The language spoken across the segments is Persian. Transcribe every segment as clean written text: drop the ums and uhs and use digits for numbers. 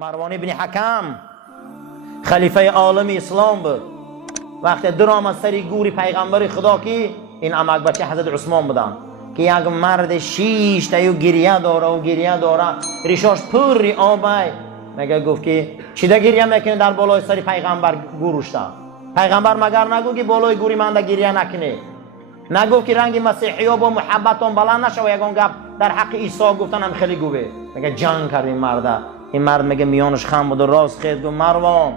مروان ابن حکم خلیفه عالم اسلام بود. وقتی در آمد سری گوری پیغمبر خدا که این عمک بچه حضرت عثمان بودن که یک مرد شیش تایو گریه داره و گریه داره، ریشاش پری آبای. مگه گفت که چی ده گریه میکنه در بالای سری پیغمبر گوروشتا؟ پیغمبر مگر نگو که بالای گوری من ده گریه نکنه؟ نگو که رنگ مسیحی ها با محبتون بلند نشه و یکان گپ در حق عیسی گفتن هم خیلی گوبه. مگه جنگ کرد این مرده. این مرد میگه میانش خم بود و راست خید گفت مروان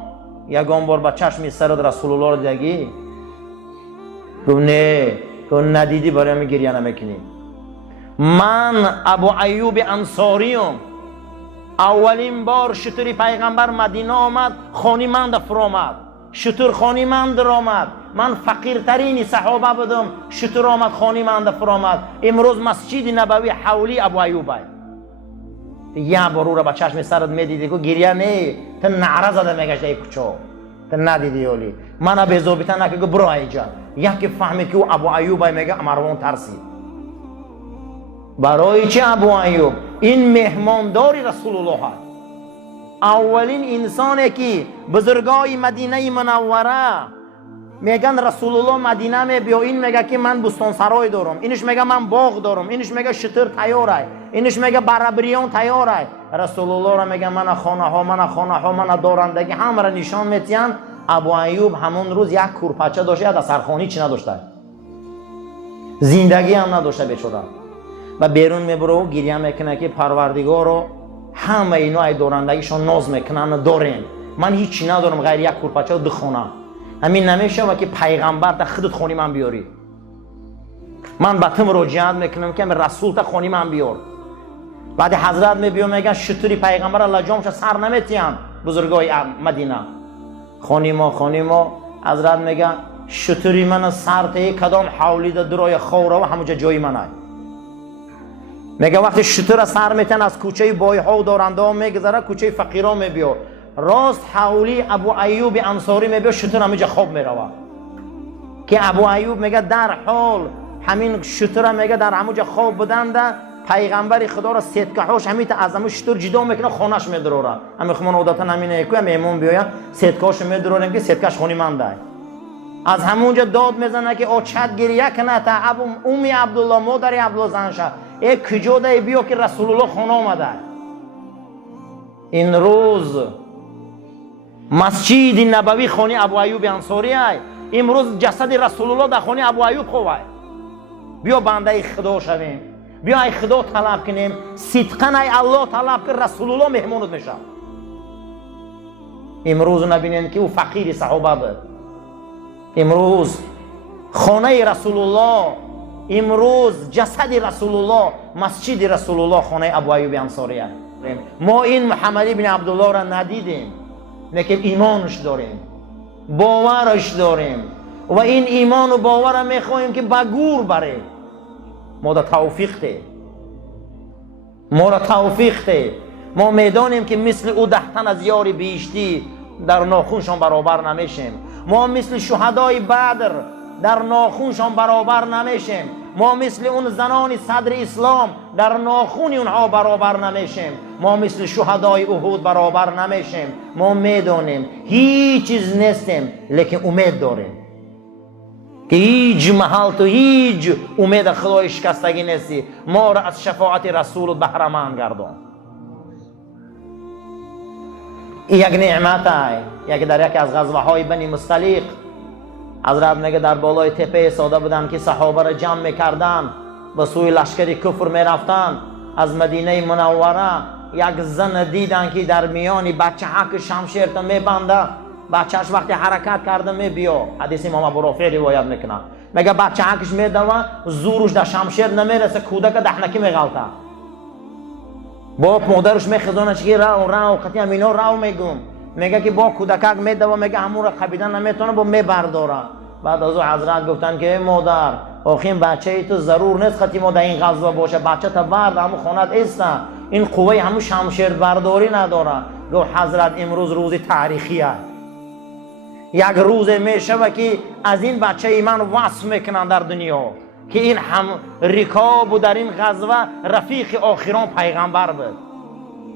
یگان بار با چشم سرد رسول الله رو دیدی؟ گفت نه. گفت ندیدی برای همین گریه نمیکنی. من ابو ایوب انصاریم. اولین بار شتری پیغمبر مدینه آمد، خانی من در فرامد. شتر خانی من در آمد. من فقیرترین صحابه بودم، شتر آمد خانی من در فرامد. امروز مسجد نبوی حولی ابو ایوبه. یه بارو را با چشم سرت میدیدی که گریه نه، تا نعره زده میگشت ای کچو، تا ندیدی اولی. من به زوبیتن نکه که برو اینجا. یکی فهمید که ابو ایوب میگه مروان ترسید. برای چه ابو ایوب؟ این مهمانداری رسول الله هست. اولین انسانی که بزرگای مدینه منوره میگن رسول الله مدینه میبیا، این میگه که من بستان سرای دارم، اینش میگه من باغ دارم، اینش میگه شتر تیاره، اینش میگه برابریان تیاره. رسول الله را میگه من خانه ها من دارندگی همه را نشان میتین. ابو ایوب همون روز یک کورپچه داشته، در سرخانی چی نداشته، زندگی هم نداشته بیچاره. و بیرون میبره و گریه میکنه که پروردگار رو همه اینا ای دارندگیشون ناز میکنن دارین، من هیچی ندارم غیر یک کورپچه و دو خانه. همین نمیشه و که پیغمبر تا خودت خونی من بیاری. من به تو مراجعت میکنم که رسول تا خونی من بیار. بعد حضرت میبیو میگن شطوری پیغمبر الله جامش سر نمیتین بزرگای مدینه. خونی ما حضرت میگه شطوری من سر ته کدام حولی ده درای خوره و همونجا جای منه. میگه وقتی شطور سر میتن از کوچه بایها و دارنده ها میگذره کوچه فقیرها میبیو، راست حولی ابو ایوب انصاری میبیو شطور همونجا خواب میروه. که ابو ایوب میگه در حال همین شطور میگه در همونجا خواب بودنده، پیغمبر خدا را سیدکهاش همیت از همون شطور جدا میکنه خانهش میدروره. همین خمان عادتا همینه که میمون بیاین سیدکهاش میدرورن که سیدکش خونی من ده. از همونجا داد میزنه که چت گریه کنه تا ابو امی عبدالله مادری عبدالله زنشه ای کجا ده بیا که رسول الله خانه آمده. این روز مسجد نبوی خانه ابو ایوب انصاری ای، امروز جسد رسول الله در خانه ابو ایوب خواه. بیا بنده خدا شویم، بیا ای خدا طلب کنیم، صدقاً ای الله طلب که رسول الله مهمونت میشه. امروز نبینین که او فقیر صحابه بود. امروز خانه رسول الله، امروز جسد رسول الله، مسجد رسول الله خانه ابو ایوب انصاری است. ما این محمد ابن عبدالله را ندیدیم، لیکن ایمانش داریم، باورش داریم و این ایمان و باور را میخواهیم که به گور بره. ما را توفیق ده. ما میدانیم که مثل او 10 تن از یار بیشتی در ناخونشان برابر نمیشیم. ما مثل شهدای بدر در ناخونشان برابر نمیشیم. ما مثل اون زنان صدر اسلام در ناخون اونها برابر نمیشیم. ما مثل شهدای احد برابر نمیشیم. ما میدانیم هیچ چیز نیستیم، لیکن امید داریم که هیچ محل تو هیچ امید خدای شکستگی نیستی. ما را از شفاعت رسول بهره مند گردان. یک نعمت ای یک در یکی از غزوه‌های بنی مستلیق حضرت میگه در بالای تپه ایستاده بودن که صحابه را جمع میکردن به سوی لشکر کفر میرفتن. از مدینه منوره یک زن دیدن که در میانی بچه حق شمشیر تا میبنده، بچهش وقتی حرکت کرده میبیا. حدیث امام ابو رافع روایت میکنه، میگه بچه حقش میدوه زورش در شمشیر نمیرسه، کودک دهنکی میغلطه. باب مادرش میخزونه چی رو خطی همینا رو میگم، میگه که با کودکک میدوه، میگه همون را خبیدن نمیتونه با میبرداره. بعد از او حضرت گفتن که مادر آخین بچه ای تو ضرور نیست خطی ما در این غزوه باشه، بچه تا برد همون خانت ایسته، این قوه همون شمشیر برداری نداره. گفت حضرت امروز روز تاریخی است، یک روز میشه و که از این بچه ای من وصف میکنن در دنیا که این هم رکاب و در این غزوه رفیق آخران پیغمبر بود.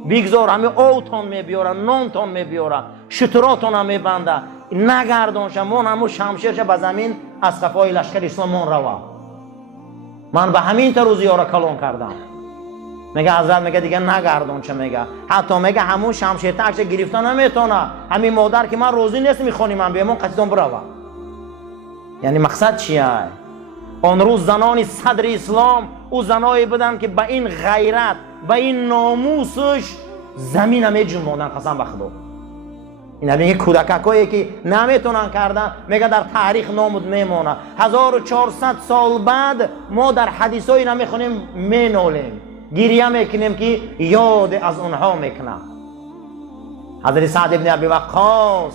بگذار همه اوتون میبیاره، نونتون میبیاره، شتراتون هم میبنده، نگردانش من همون شمشیرش به زمین از خفای لشکر اسلام من روا. من به همین روزی ها را کلون کردم. میگه حضرت میگه دیگه نگردون. چه میگه؟ حتی میگه همون شمشیر تکش گرفتن نمیتونه. همین مادر که من روزی نیست میخونی من بیامون قصدون بروا. یعنی مقصد چیه؟ آن روز زنان صدر اسلام او زنایی بودن که به این غیرت، به این ناموسش زمین هم جنباندن. قسم به خدا. این میگه کودکایی که نمیتونن کردن، میگه در تاریخ نامود میمونه. 1400 سال بعد ما در حدیثایی نمیخونیم، مینولیم، گریه میکنیم که یاد از اونها میکنم. حضرت سعد ابن ابی وقاص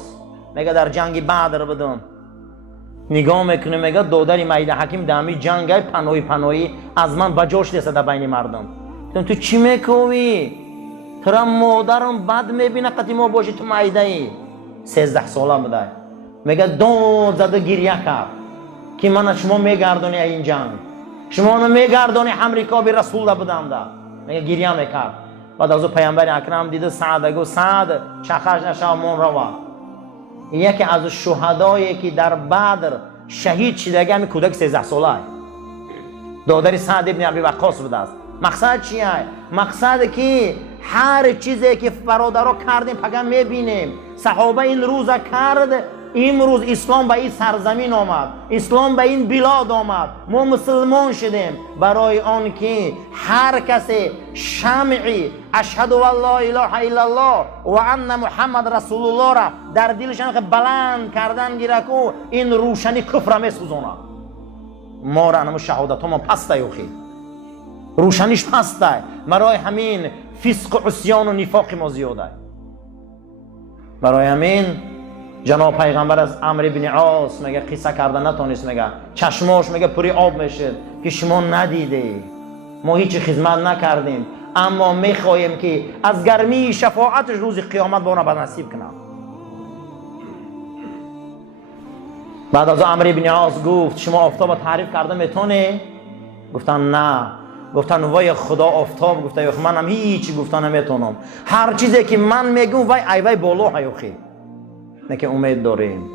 میگه در جنگ بدر بدون نگاه میکنه، میگه دودر میده حکیم دمی جنگ پناهی از من بجاش نیست در بین مردم. تو چی میکنی؟ ترا مادرم بد میبینه قدیما باشی تو میده ای. 13 ساله بوده. میگه داد زده گریه کرد که من شما میگردونی این جنگ، شما رو میگردونی امریکا به رسول بودم ده. میگه گریه میکرد. بعد از پیامبر اکرم دیده سعد، گفت سعد چخش نشو من روا. یکی از شهدایی که در بدر شهید شده همین کودک 13 ساله دادر سعد ابن ابی وقاص بوده است. مقصد چیه؟ مقصد که هر چیزی که برادرها کردیم پگم میبینیم. صحابه این روز کرد، امروز اسلام به این سرزمین آمد، اسلام به این بلاد آمد، ما مسلمان شدیم برای آن که هر کسی شمعی اشهد ان لا اله الا الله و ان محمد رسول الله را در دلشان بلند کردن گیره کو این روشنی کفر میسوزونه. ما را نمو شهادت ما پسته یوخی، روشنیش پسته، برای همین فسق و عصیان و نفاق ما زیاده. برای همین جناب پیغمبر از عمرو بن عاص میگه قصه کردن نتونست، میگه چشماش میگه پری آب میشه که شما ندیده، ما هیچ خدمت نکردیم، اما میخواهیم که از گرمی شفاعتش روز قیامت با ما نصیب کنه. بعد از عمرو بن عاص گفت شما آفتاب تعریف کرده میتونه؟ گفتن نه. گفتن وای خدا آفتاب. گفته من هم هیچ گفتن نمیتونم، هر چیزی که من میگم وای بالا هیوخی نه که امید داریم.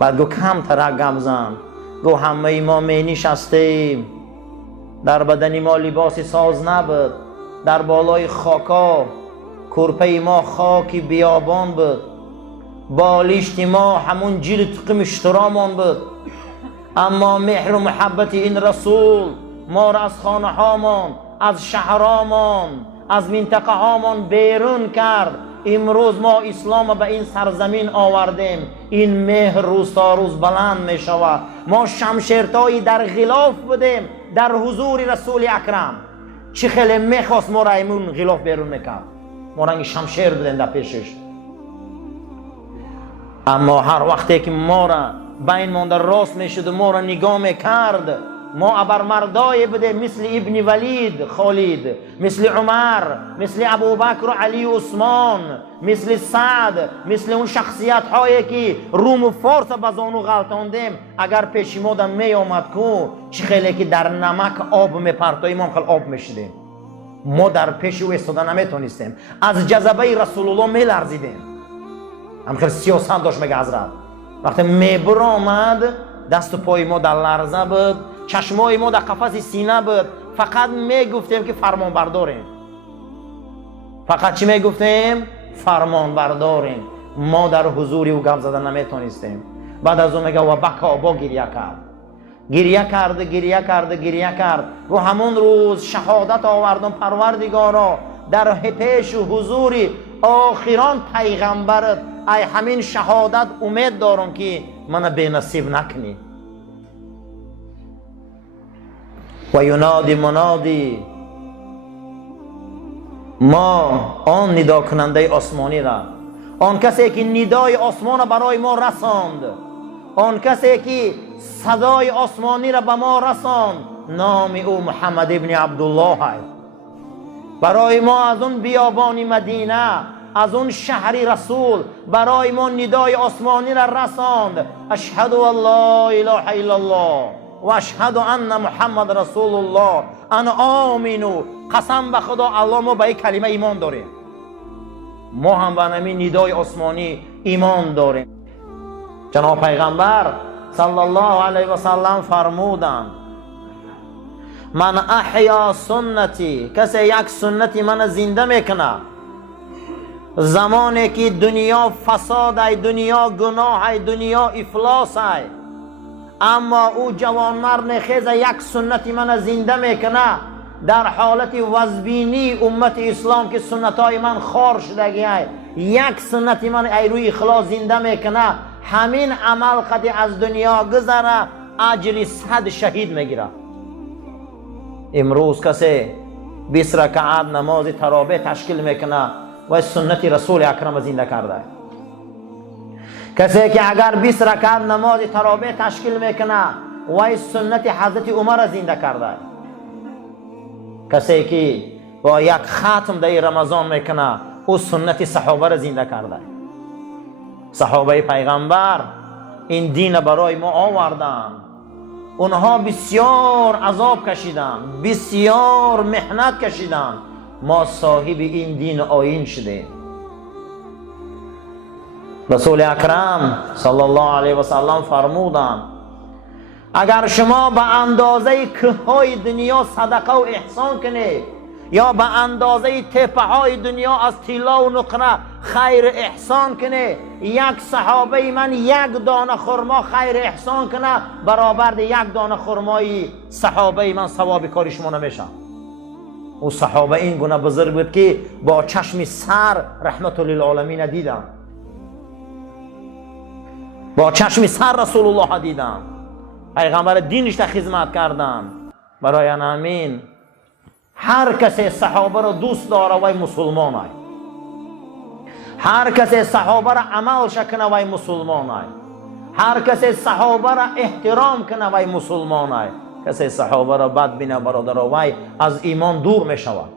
بعد گو کم ترک گم زن، گو همه ما می نشستیم، در بدن ما لباس ساز نبود، در بالای خاکا کرپه ما خاکی بیابان بود، بالشت ما همون جیل تقیم اشترامان بود، اما مهر و محبت این رسول ما را از خانه هامان، از شهرامان، از منطقه هامان بیرون کرد. امروز ما اسلام به این سرزمین آوردیم، این مهر روز تا روز بلند می شود. ما شمشیرتایی در غلاف بودیم در حضور رسول اکرم، چه خیلی میخواست ما را ایمون غلاف بیرون میکرد، ما رنگ شمشیر بودیم در پیشش. اما هر وقتی که ما را بین مانده راست میشد و ما را نگاه میکرد، ما ابرمردای بوده مثل ابن ولید خالد، مثل عمر، مثل ابوبکر و علی و عثمان، مثل سعد، مثل اون شخصیت هایی که روم و فارس بزانو غلطاندیم، اگر پیش ما دم می آمد کو چه خیلی که در نمک آب میپرتاییم ما خیلی آب میشدیم، ما در پیش او ایستادن نمیتونستیم، از جذبه رسول الله میلرزیدیم. هم خیلی سیاست داشت میگه حضرت. وقتی میبر آمد دست و پای ما در لرزه بود، چشمای ما در قفس سینه بود، فقط میگفتیم که فرمان برداریم. فقط چی میگفتیم؟ فرمان برداریم. ما در حضور او گپ زدن نمیتونستیم. بعد از اون میگه و بکا با گریه کرد. و همون روز شهادت آوردم پروردگارا در پیش و حضور آخران پیغمبرت، ای همین شهادت امید دارم که من بی نصیب نکنی. و ینادی منادی، ما آن ندا کننده آسمانی را، آن کسی که ندای آسمان برای ما رساند، آن کسی که صدای آسمانی را به ما رساند، نام او محمد ابن عبدالله است. برای ما از اون بیابان مدینه، از اون شهر رسول برای ما ندای آسمانی را رساند، اشهد ان لا اله الا الله و اشهد ان محمد رسول الله، انا آمینو، قسم به خدا الله ما به این کلمه ایمان داریم. ما هم به همین ندای آسمانی ایمان داریم. جناب پیغمبر صلی الله علیه و سلم فرمودند من احیا سنتی، کسی یک سنتی من زنده میکنه زمانی که دنیا فساد ای، دنیا گناه ای، دنیا افلاس ای، اما او جوانمرد خیز یک سنتی من زنده میکنه در حالت وزبینی امت اسلام که سنت های من خار شدگی ای، یک سنتی من ای روی اخلاص زنده میکنه، همین عمل قد از دنیا گذره اجر 100 شهید میگیره. امروز کسی 20 رکعت نماز تراویح تشکیل میکنه و سنت رسول اکرم زنده کرده. کسی که اگر 20 رکعت نماز تراویح تشکیل میکنه و سنت حضرت عمر زنده کرده. کسی که با یک ختم در رمضان میکنه او سنت صحابه را زنده کرده. صحابه پیغمبر این دین برای ما آوردن، اونها بسیار عذاب کشیدن، بسیار محنت کشیدن، ما صاحب این دین آیین شدیم. رسول اکرم صلی الله علیه و سلم فرمودند اگر شما به اندازه کههای دنیا صدقه و احسان کنید یا به اندازه تپه های دنیا از طلا و نقره خیر احسان کنه، یک صحابه من یک دانه خرما خیر احسان کنه برابر یک دانه خرمای صحابه من ثواب کاری شما نمیشه. او صحابه این گونه بزرگ بود که با چشم سر رحمت للعالمین دیدن، با چشم سر رسول الله دیدن، پیغمبر دینش تا خدمت کردن. برای همین هر کسی صحابه را دوست داره وای مسلمان ای، هر کسی صحابه را عمل شکنه وای مسلمان ای، هر کسی صحابه را احترام کنه وای مسلمان ای. کسی صحابه را بد بینه برادر وای از ایمان دور می شود،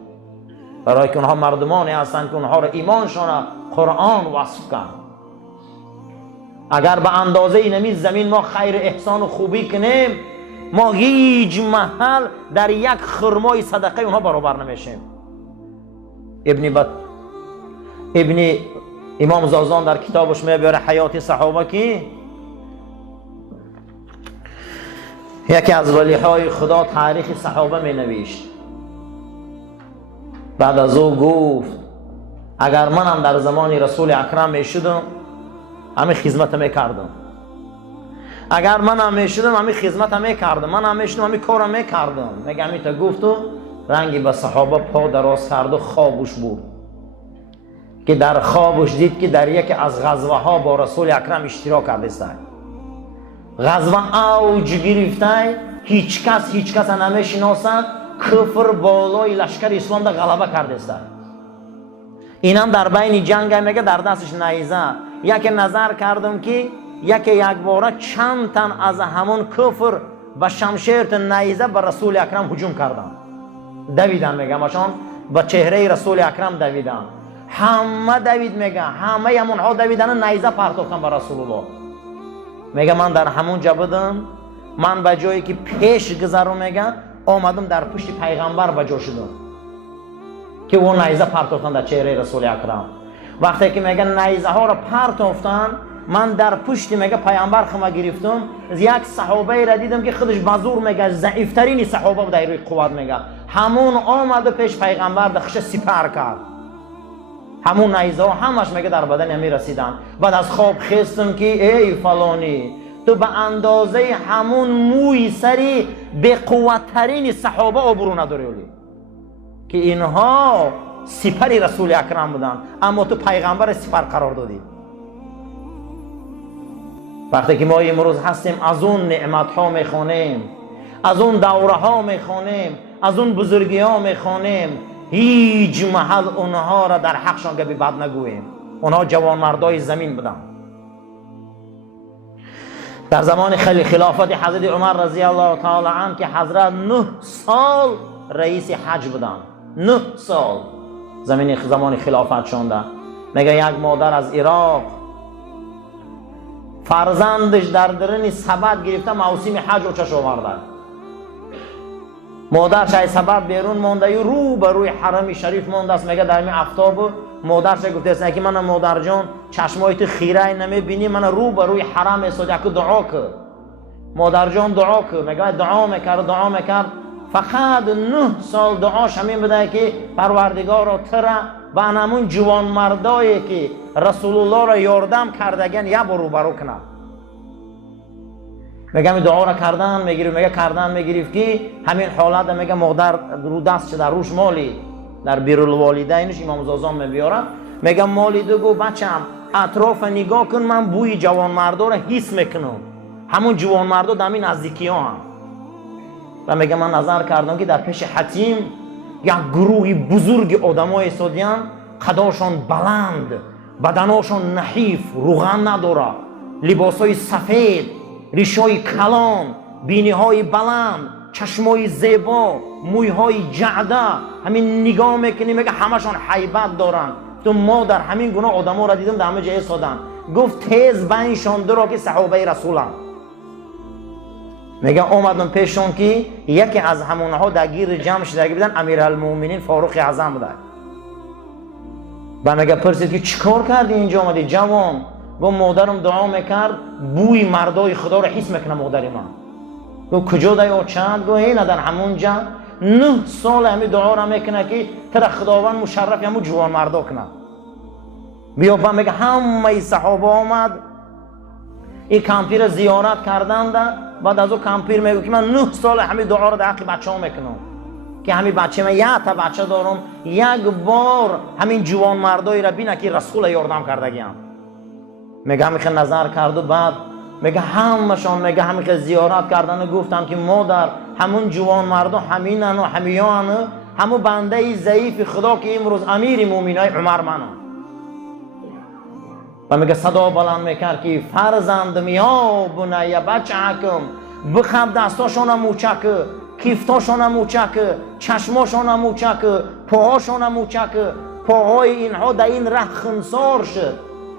برای که اونها مردمانی هستند که اونها را ایمانشان قرآن وصف کرد. اگر به اندازه اینمی زمین ما خیر احسان و خوبی کنیم ما هیچ محل در یک خرمای صدقه اونها برابر نمیشیم. ابن امام زازان در کتابش میبره حیات صحابه که یکی از ولیهای خدا تاریخ صحابه می نوشت. بعد از او گفت اگر منم در زمان رسول اکرم می شدم همین خدمت می کردم، اگر منم می شدم همین خدمت می کردم، منم می شدم همین کارم می کردم. میگه همین تا گفت و رنگی به صحابه پا دراز کرد و خوابش بود که در خوابش دید که در یکی از غزوه ها با رسول اکرم اشتراک کرده است. غزوه اوج گرفته، هیچ کس نمیشناسد، کفر بالای لشکر اسلام در غلبه کرده است. اینم در بین جنگ میگه در دستش نیزه. یک نظر کردم که یک باره چند تن از همون کفر با شمشیر نیزه به رسول اکرم هجوم کردن، دویدن. میگه ماشان به چهره رسول اکرم دویدن، همه دوید. میگه همه همونها دویدن نیزه پرتافتن به رسول الله. میگه من در همون جا بودم، من به جایی که پیش گذرم میگه آمدم در پشت پیغمبر به جا شدم که اون نیزه پرتافتن در چهره رسول اکرم. وقتی که میگه نیزه ها را پرتافتن من در پشت میگه پیامبر خما گرفتم، یک صحابه را دیدم که خودش بازور میگه ضعیفترین صحابه بود در روی قوت. میگه همون آمد پیش پیغمبر دخش سپر کرد، همون نیزه ها همش میگه در بدن همی رسیدن. بعد از خواب خستم که ای فلانی تو به اندازه همون موی سری به قوتترین صحابه آبرو نداری که اینها سپر رسول اکرم بودن اما تو پیغمبر سپر قرار دادی. وقتی که ما امروز هستیم از اون نعمت ها میخوانیم، از اون دوره ها میخوانیم، از اون بزرگی ها میخوانیم، هیچ محل اونها را در حقشان گبی بد نگوییم. اونها جوان مردای زمین بودن. در زمان خلافت حضرت عمر رضی الله تعالی عنه که حضرت 9 سال رئیس حج بودن، 9 سال زمان خلافت شونده. میگه یک مادر از عراق فرزندش در درن سبد گرفته موسم حج و چش آورده. مادرش ای سبب بیرون مونده و رو به روی حرم شریف مونده است. میگه در می افتاب مادرش گفته است که من مادر جان چشمایت خیره نمیبینی، من رو به روی حرم ایستاد یک دعا کرد. مادر جان دعا کرد، میگه دعا میکرد فقط 9 سال دعاش همین بوده که پروردگارا ترا و همون جوان مردایی که رسول الله را یاردم کردگن یا برو کنه. میگه می دعا را کردن میگیریم، میگه کردن میگیریم که همین حالت میگه مادر رو دست شده روش مالی در بیرالوالدینش امام زازان میبیارد. میگه مالی گو بچم اطراف نگاه کن، من بوی جوان مردا را حس میکنم، همون جوان مردا در این نزدیکی ها هم. و میگه من نظر کردم که در پیش حتیم یک گروهی بزرگ آدمای ایستادیان، قداشان بلند، بدناشان نحیف، روغن نداره، لباسای سفید، ریشای کلان، بینیهای بلند، چشمای زیبا، مویهای جعده، همین نگاه میکنی میگه همشان حیبت دارن. تو ما در همین گونه آدما را دیدم در همه جای ایستادن. گفت تیز بینشان درا که صحابه رسولن. میگه اومدم پیشون که یکی از همونها در گیر جمع شده بودن، امیرالمومنین فاروق اعظم بوده. و میگه پرسید که چیکار کردی اینجا اومدی جوان؟ گفت مادرم دعا میکرد بوی مردای خدا رو حس میکنه مادر من. گفت کجا دای چند؟ گفت اینه در همونجا 9 سال همین دعا را میکنه که تر خداوند مشرف همون جوان مردا کنه. بیا با میگه همه صحابه آمد این کمپیر زیارت کردند. بعد از او کمپیر میگه که من 9 سال همین دعا را در حق بچه ها میکنم که همین بچه من 1 تا بچه دارم، یک بار همین جوان مردایی را بینه که رسول یاردم کردگیم. میگه همیخه نظر کرد و بعد میگه همشان میگه همیخه زیارت کردن و گفتن که مادر همون جوان مردا همینن و همیان، همون بنده ضعیف خدا که امروز امیر مومنای عمر منم. و میگه صدا بلند میکرد که فرزندم یا بنی بچه‌کم بخب دستاشون موچک، کیفتاشون موچک، چشماشون موچک، پاهاشون موچک، پاهای اینها در این ره خنثار شد،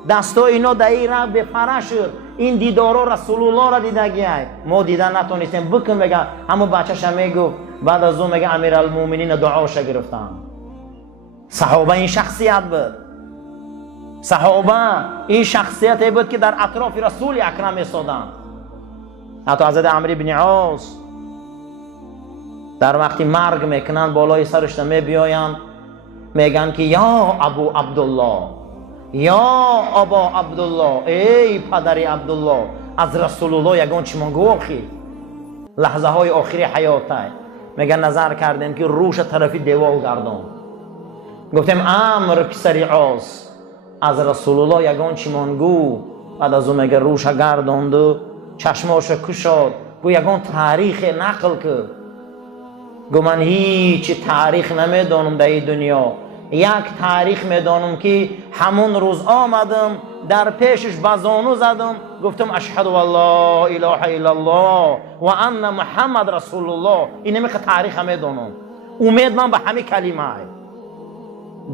دستای اینا در این ره بپره شد. این دیدارا رسول الله را دیدگی ما دیدن نتونستیم بکن. میگه همون بچه‌ش میگفت بعد از اون میگه امیرالمومنین دعاش گرفتن. صحابه این شخصیت بود. صحابه این شخصیتی بود که در اطراف رسول اکرم ایستادن. حتی حضرت عمرو بن عاص در وقتی مرگ میکنن بالای سرش میبیاین میگن که یا ابو عبدالله، یا ابا عبدالله، ای پدری عبدالله، از رسول الله یگان چیمان گوخی لحظه های آخری حیاته. میگن نظر کردیم که روش طرفی دیوال گردان. گفتیم امر پسری عاص از رسول الله یگان چیمان گو. بعد از اون میگه روش گرداند و چشماش کشاد، گو یگان تاریخ نقل کرد. گو من هیچ تاریخ نمیدانم در این دنیا، یک تاریخ میدانم که همون روز آمدم در پیشش بزانو زدم گفتم اشهد والله اله الا الله و ان محمد رسول الله. این نمیخه تاریخ میدانم. امید من به همین کلمه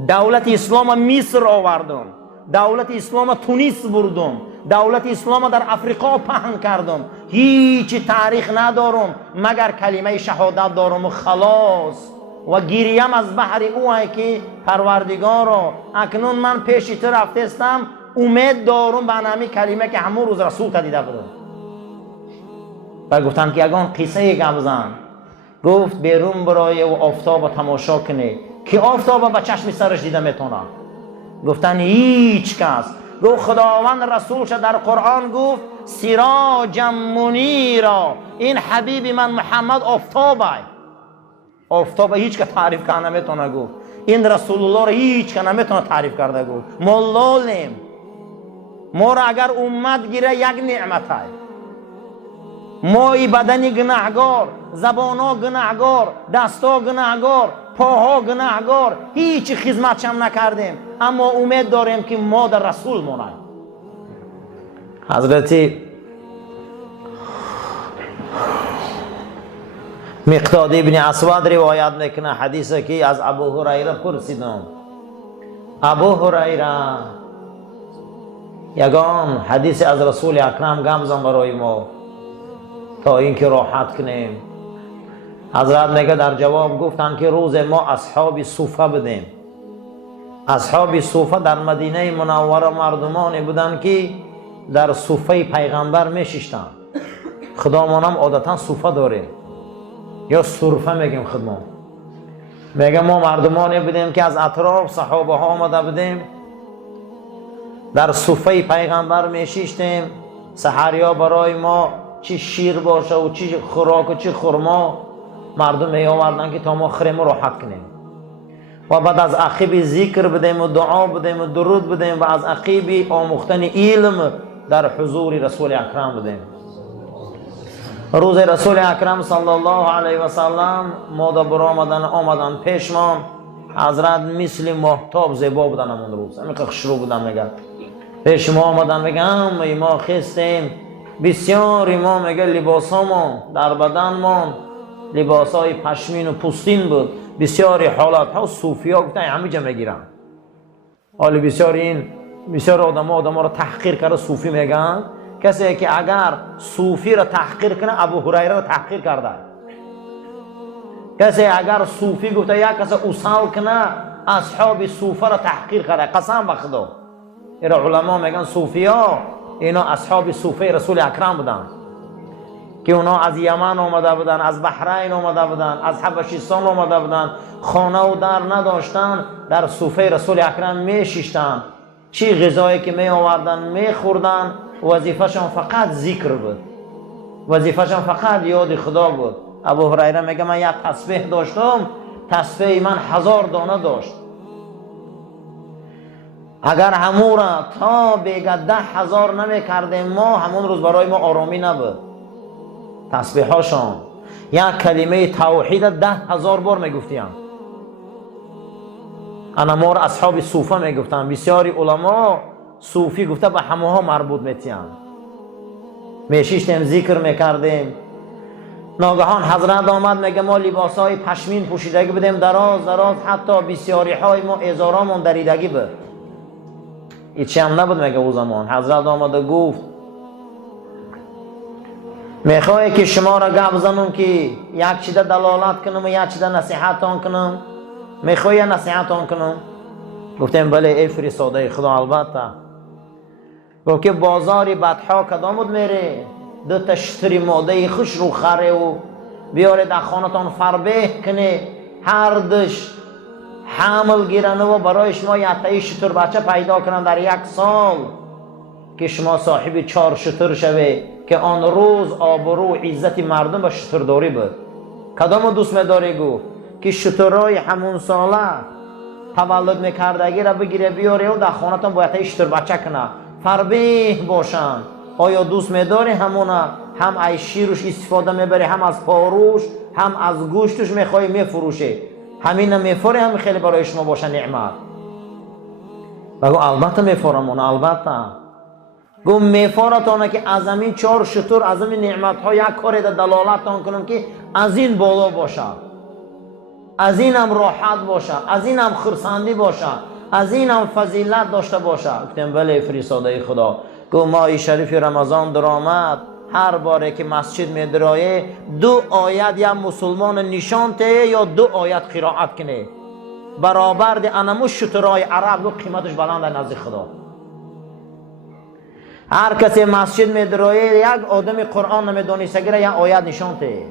دولت اسلام مصر آوردم، دولت اسلام تونس بردم، دولت اسلام در افریقا پهن کردم. هیچ تاریخ ندارم مگر کلمه شهادت دارم و خلاص. و گیریم از بحر اوه که پروردگارا اکنون من پیش تو رفتستم، امید دارم به همین کلمه که همون روز رسول تا دیده بودم. و گفتن که یگان قصه گپ زن. گفت بیرون برای و آفتاب تماشا کنه که آفتاب با چشم سرش دیده میتونه. گفتن هیچ کس. گفت خداوند رسولش در قرآن گفت سراجا منیرا، این حبیب من محمد آفتابه. آفتاب هیچ که تعریف کنه نمیتونه. گفت این رسول الله را هیچ که نمیتونه تعریف کرده. گفت مولالیم ما را اگر امت گیره یک نعمت های. ما ای بدنی گناهگار، زبانا گناهگار، دستا گناهگار، پاها گناهگار، هیچ خدمت هم نکردیم، اما امید داریم که ما در رسول مونیم. حضرت مقداد ابن اسود روایت میکنه حدیثی که از ابو هریره پرسیدم. ابو هریره یگان حدیث از رسول اکرم گمزن برای ما تا اینکه راحت کنیم. حضرت میگه در جواب گفتن که روز ما اصحاب صوفه بدیم. اصحاب صوفه در مدینه منوره مردمانی بودن که در صوفه پیغمبر میشیشتن. خدا منم عادتا صوفه داریم یا صرفه میگیم خدمت. میگه ما مردمانی بودیم که از اطراف صحابه ها آمده بودیم، در صوفه پیغمبر میشیشتیم. سحریا برای ما چی شیر باشه و چی خوراک و چی خرما مردم می آوردن که تا ما خریم راحت کنیم. و بعد از عقیب ذکر بدیم و دعا بدیم و درود بدیم و از عقیب آموختن علم در حضور رسول اکرم بدیم. روز رسول اکرم صلی الله علیه و سلم مادر آمدن پیش ما. حضرت مثل ماهتاب زیبا بودن همون روز، همین که خشرو بودن. میگن پیش ما آمدن میگن ما خستیم بسیاری، ما میگه لباس ما در بدن ما لباس های پشمین و پوستین بود، بسیاری حالات ها صوفی ها گفتن همه جا میگیرن. حالا بسیار آدم ها رو تحقیر کرده صوفی میگن. کسی که اگر صوفی را تحقیر کنه ابو هریره را تحقیر کرده. کسی اگر صوفی گفته یک کسی اصال کنه اصحاب صوفه را تحقیر کرده. قسم به خدا اینا علما میگن صوفی ها اینا اصحاب صوفه رسول اکرم بودن که اونا از یمن آمده بودن، از بحرین آمده بودن، از حبشستان آمده بودن، خانه و در نداشتن، در صوفه رسول اکرم میشیشتن. چی غذایی که می آوردن میخوردن، وظیفه‌شان فقط ذکر بود، وظیفه‌شان فقط یاد خدا بود. ابو هریره میگه من یک تسبیح داشتم، تسبیح من 1000 دانه داشت. اگر همون را تا بگه 10,000 نمیکردیم ما همون روز برای ما آرامی نبود. تسبیح هاشان یک کلمه توحید 10,000 بار میگفتیم. انا ما اصحاب صوفه میگفتن. بسیاری علما صوفی گفته به همه ها مربوط میتیم. میشیشتیم ذکر میکردیم. ناگهان حضرت آمد میگه ما لباس های پشمین پوشیدگی بدیم دراز حتی بسیاری های ما ازارامون دریدگی بود. هیچی هم نبود میگه او زمان. حضرت آمد و گفت میخوای که شما را گپ زنم که یک چیز دلالت کنم و یک چیز نصیحتان کنم؟ میخوای نصیحتان کنم؟ گفتیم بله ای فرستاده خدا. البته. گفت که بازاری بدها کدام بود میره؟ دو تشتری ماده خوش رو خره و بیاره در خانتان فربه کنه، هر دش حمل گیرنه و برای شما یه شتر بچه پیدا کنن در 1 سال که شما صاحب 4 شتر شوه که آن روز آبرو و عزت مردم با شترداری بود. کدام دوست میداری؟ گفت که شترهای همون ساله تولد میکردگی را بگیره بیاره و در خانتان باید شتر بچه کنه فربه باشن. آیا دوست میداری همونا؟ هم از شیرش استفاده میبری، هم از پاروش، هم از گوشتش میخوای میفروشه. همین میفوره، هم خیلی برای شما باشه نعمت. بگو البته میفورم. البته. گو میفورتانه که از همین 4 شتر از همین نعمت ها یک کاری در دلالتان کنم که از این بالا باشه، از این هم راحت باشه، از این هم خرسندی باشه، از این هم فضیلت داشته باشه. گفتم بله فرستاده خدا. گو ماه شریف رمضان در آمد، هر باره که مسجد می درایه 2 آیت یا مسلمان نشان ته یا 2 آیت قرائت کنه برابر ده انمو شترهای عرب. گو قیمتش بلند نزد خدا. هر کسی مسجد می درایه یک آدم قرآن نمیدانستگیره یک آیت نشان ته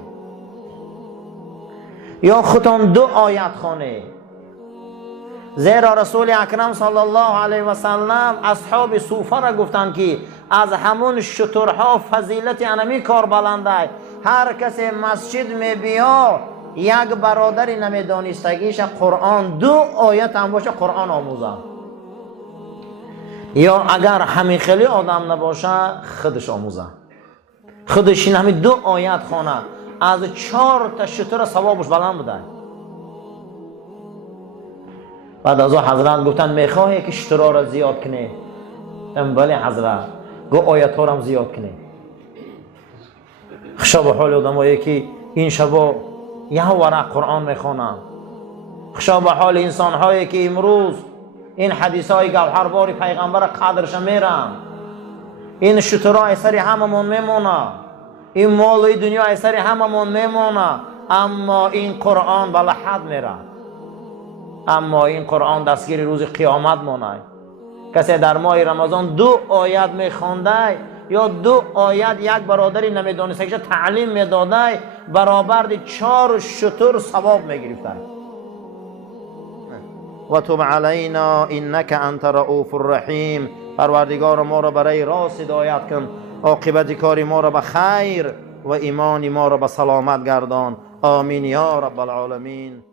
یا خودتان 2 آیت خانه. زیرا رسول اکرم صلی الله علیه و سلم اصحاب صوفه را گفتن که از همون شترها فضیلت انمی کار بلنده. هر کسی مسجد می بیا یک برادری نمیدانستگیش قرآن 2 آیت هم باشه قرآن آموزه، یا اگر همین خیلی آدم نباشه خودش آموزه. خودش این همین 2 آیت خانه از 4 تا شتر ثوابش بلند بوده. بعد از حضرت گفتن میخواهی که شترها را زیاد کنی؟ بله حضرت. گو آیت ها را هم زیاد کنی. خشا به حال آدم هایی که این شبا یه ورق قرآن میخوانن. خشا به حال انسان هایی که امروز این حدیث های گوهربار پیغمبر قدرش میرن. این شترها اثر هممون میمونه، این مال دنیا اثر هممون میمونه. اما این قرآن بله حد میره، اما این قرآن دستگیر روز قیامت مونه. کسی در ماه رمضان 2 آیت میخونده یا 2 آیت یک برادری نمیدونسته که تعلیم میداده برابر 4 شتر ثواب میگرفته. و تب علینا انک انت رؤوف الرحیم. پروردگار ما را برای راست هدایت کن، عاقبت کار ما را به خیر و ایمان ما را به سلامت گردان. آمین یا رب العالمین.